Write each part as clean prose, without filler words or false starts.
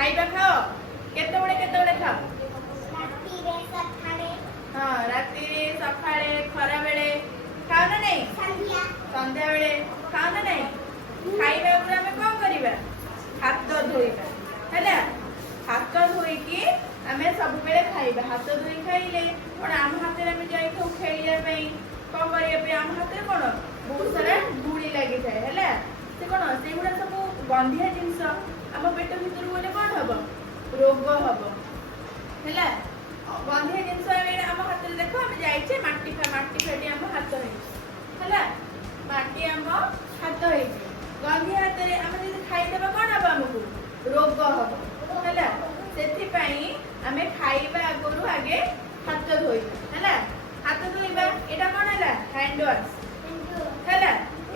खाइबा खाओ केते खाओ हाँ राति रे सकाळे खरा बेले खाओ ना नहीं संध्या बेले खाओ ना नहीं खाइबा गुरा में कौन करिबा हाथ धोइबा हैला हाथ धोइकी आमे सब बेले खाइबा हाथ धोइ खाइले पण आम हाथ रे आमे जाई खौ खेलिया पई कौन करिया पे आम हाथ रे कोन बहुत सारा धूली लागि जाय हैला से कोन से गुरा सब गंधिया जिंस आम पेट भीतर गले कोन हबो रोग हबो हैला गंधिया जिंस आम हाथ रे देखो आमे जाइछे माटी फेडी आम हाथ रे हैला माटी आम हाथ हे गंधिया हाथ रे आमे जदि खाइ देबा कोन हबो हमकु रोग हबो हैला सेथि पई आमे खाइबा आगरु आगे हाथ धोइबा हैला हाथ धोइबा एटा कोन हैला हैंड वॉश हैला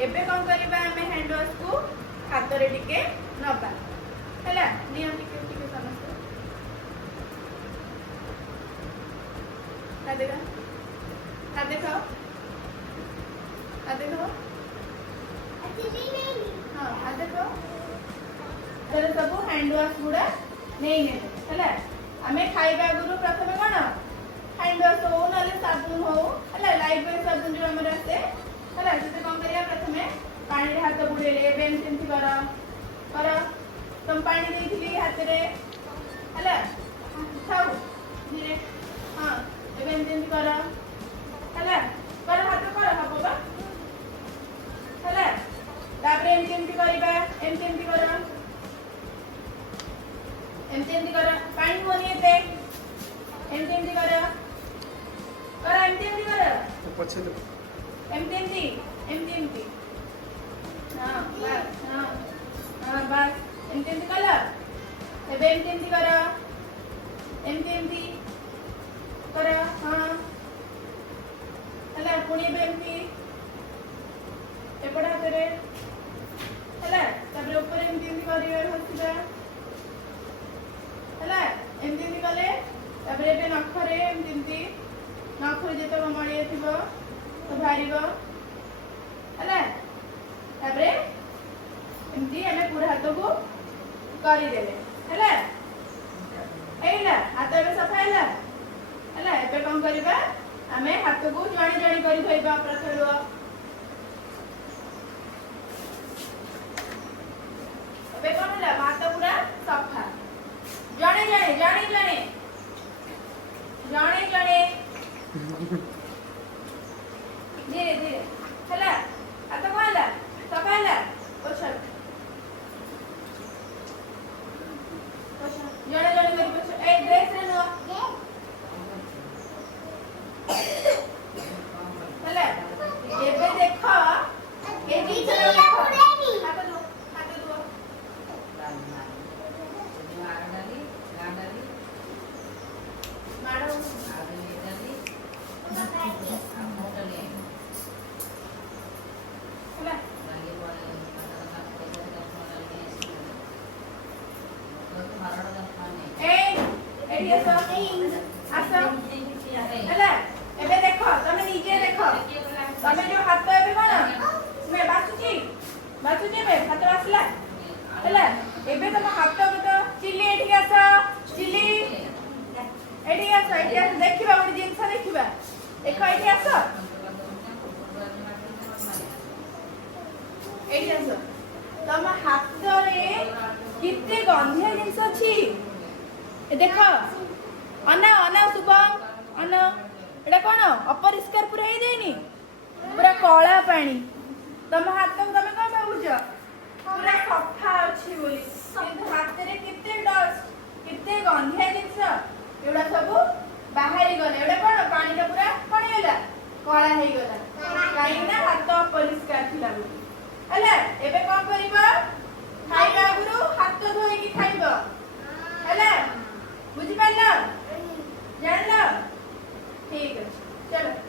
एबे कोन करिबा आमे हैंड वॉश को हाथ रे टिके नबा हैला नियम टिके समझ हाथ देखो हाथ देखो हाँ हाथ देखो तर सब हैंड वॉश गुड़ा नहीं हैला आमे खाइबा गुरु प्रथमे कोन हैंड वॉश हो नले साबुन हो हैला लाइफ बॉय साबुन जो हमर आसे हैला से कोन करिया प्रथमे पानी रे हाथ बुड़ेले बेन सेंती कर तुम पानी देथिली हाथ रे हैला खाओ धीरे हां बेन सेंती कर हैला कर हाथ कर हबो बा हैला तापरे एमती करिबा एमती कर एमती कर पानी होनी एते एमती कर एमती कर पछे दो एमती हां बस एमती कर एबे एमती कर एमती कर हां हला पुणी एमती एपड़ हाथ रे हला तापर ऊपर एमती करिवे हसिबा हला एमती कले तापर एबे नखरे एमती नखरे जेतो मळिए थिबो तो भारीबो हला तापर एमती हमें पूरा हाथ को करी देले हला एला हाथ एबे सफा हला एबे कोन करिबा हमें हाथ को जणी जणी करी धोइबा प्रथम एबे कोन हला हाथ पूरा सफा जणे धीरे धीरे हला हाथ को हला सफा हला पोछल जणे करी पोछ ए ड्रेस रे नो हला एबे देखो ए नीचे देखो हाथ दो मारो हला एडी आसो हला एबे देखो तमे नीचे देखो तमे जो हाथ एबे कोन मैं बासुची बे हाथ आसला हला एबे तम हाथ को तो चिल्ली एठी आसो चिल्ली एठी आसो देखिबा ओडी जिंस देखिबा देखो एठी आसो एठी आसो तम हाथ रे किते गंधिया जिंस अछि ए देखो अना शुभम अना एटा कोन अपरिष्कार पूरा हे देनी पूरा कला पानी तम हाथ को तमे कोन भाबुछ पूरा सफा अछि बोली किंतु हाथ रे किते डस्ट किते गंधिया जिंस एडा सब बाहरी गले एडा कोन पानी का पूरा कोन हेला कला हे गला काई ना हाथ अपरिष्कार थिला बोली हला एबे कोन करिबा खाइबा गुरु हाथ धोई की खाइबा हला बुझि पाला जानला ठीक है चलो।